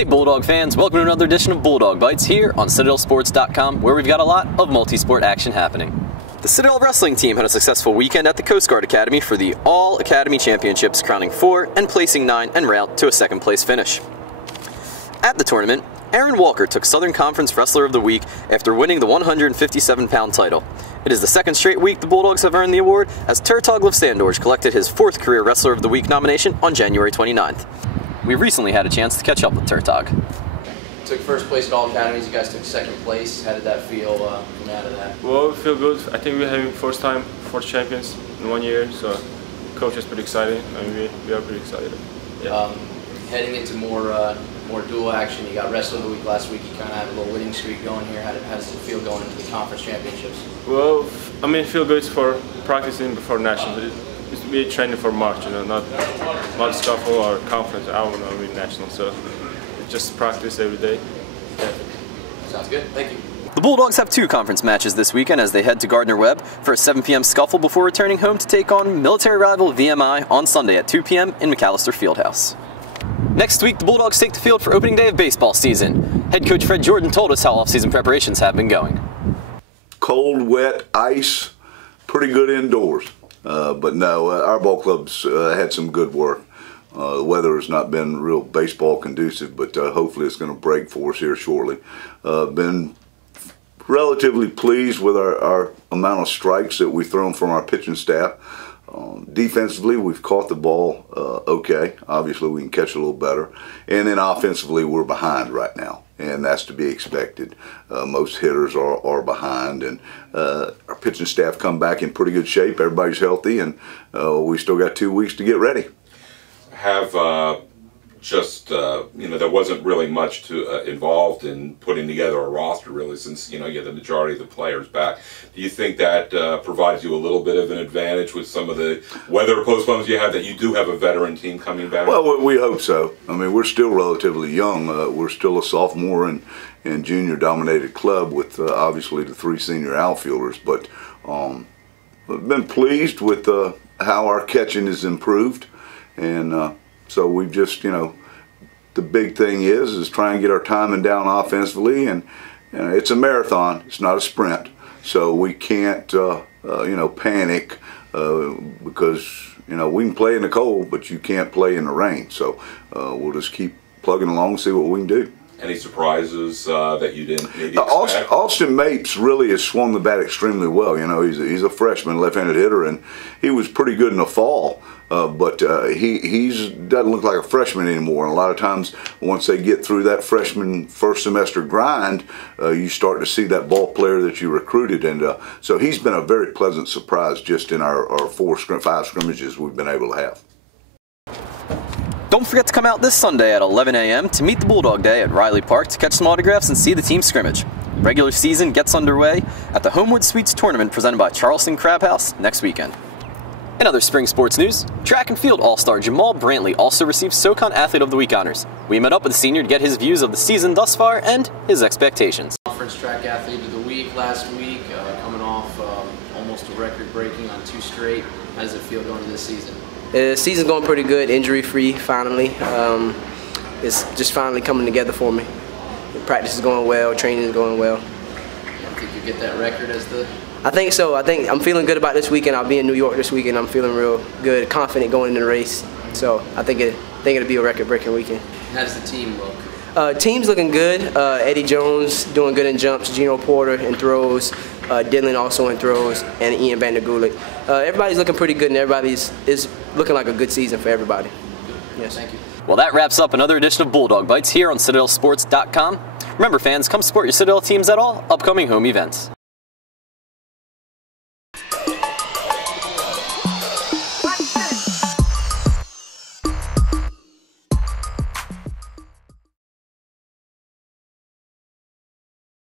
Hey Bulldog fans, welcome to another edition of Bulldog Bites here on CitadelSports.com, where we've got a lot of multi-sport action happening. The Citadel wrestling team had a successful weekend at the Coast Guard Academy for the All-Academy Championships, crowning 4 and placing 9 en route to a second place finish. At the tournament, Aaron Walker took Southern Conference Wrestler of the Week after winning the 157-pound title. It is the second straight week the Bulldogs have earned the award, as Turtog Sandorj collected his 4th Career Wrestler of the Week nomination on January 29th. We recently had a chance to catch up with Turtog. Took first place at all academies, you guys took second place. How did that feel coming out of that? Well, we feel good. I think we're having first time 4th champions in 1 year, so coach is pretty excited. I mean, we are pretty excited. Yeah. Heading into more dual action, you got Wrestler of the Week last week. You kind of have a little winning streak going here. How does it feel going into the conference championships? Well, I mean, feel good for practicing before nationals. We're training for March, you know, not scuffle or conference. I don't know, we're national, so just practice every day. Yeah. Sounds good. Thank you. The Bulldogs have 2 conference matches this weekend as they head to Gardner-Webb for a 7 p.m. scuffle before returning home to take on military rival VMI on Sunday at 2 p.m. in McAllister Fieldhouse. Next week, the Bulldogs take the field for opening day of baseball season. Head coach Fred Jordan told us how off-season preparations have been going. Cold, wet, ice, pretty good indoors. But no, our ball club's had some good work. The weather has not been real baseball conducive, but hopefully it's going to break for us here shortly. Been relatively pleased with our amount of strikes that we've thrown from our pitching staff. Defensively, we've caught the ball okay. Obviously, we can catch a little better. And then offensively, we're behind right now, and that's to be expected. Most hitters are behind, and our pitching staff come back in pretty good shape. Everybody's healthy, and we still got 2 weeks to get ready. You know, there wasn't really much involved in putting together a roster, really, since, you know, you have the majority of the players back. Do you think that provides you a little bit of an advantage with some of the weather postponements you have, that you do have a veteran team coming back? Well, we hope so. I mean, we're still relatively young. We're still a sophomore and junior-dominated club with obviously the 3 senior outfielders. But I've been pleased with how our catching has improved, and so we've just, you know, the big thing is try and get our timing down offensively, and it's a marathon, it's not a sprint. So we can't, you know, panic because, you know, we can play in the cold, but you can't play in the rain. So we'll just keep plugging along and see what we can do. Any surprises that you didn't maybe expect? Austin Mapes really has swung the bat extremely well. You know, he's a freshman left-handed hitter, and he was pretty good in the fall. But he doesn't look like a freshman anymore. And a lot of times, once they get through that freshman first semester grind, you start to see that ball player that you recruited. And so he's been a very pleasant surprise just in our 5 scrimmages we've been able to have. Don't forget to come out this Sunday at 11 a.m. to meet the Bulldog Day at Riley Park to catch some autographs and see the team scrimmage. Regular season gets underway at the Homewood Suites tournament presented by Charleston Crab House next weekend. In other spring sports news, track and field all-star Jamal Brantley also received SoCon Athlete of the Week honors. We met up with the senior to get his views of the season thus far and his expectations. Conference Track Athlete of the Week last week, coming off almost a record-breaking on 2 straight. How does it feel going into this season? The season's going pretty good, injury-free finally. It's just finally coming together for me. The practice is going well, training is going well. I think you get that record as the... I think so. I think I'm feeling good about this weekend. I'll be in New York this weekend. I'm feeling real good, confident going into the race. So I think it'll be a record-breaking weekend. How does the team look? Team's looking good. Eddie Jones doing good in jumps, Gino Porter in throws, Dylan also in throws, and Ian Vandergulik. Everybody's looking pretty good, and everybody's looking like a good season for everybody. Yes. Thank you. Well, that wraps up another edition of Bulldog Bites here on CitadelSports.com. Remember, fans, come support your Citadel teams at all upcoming home events.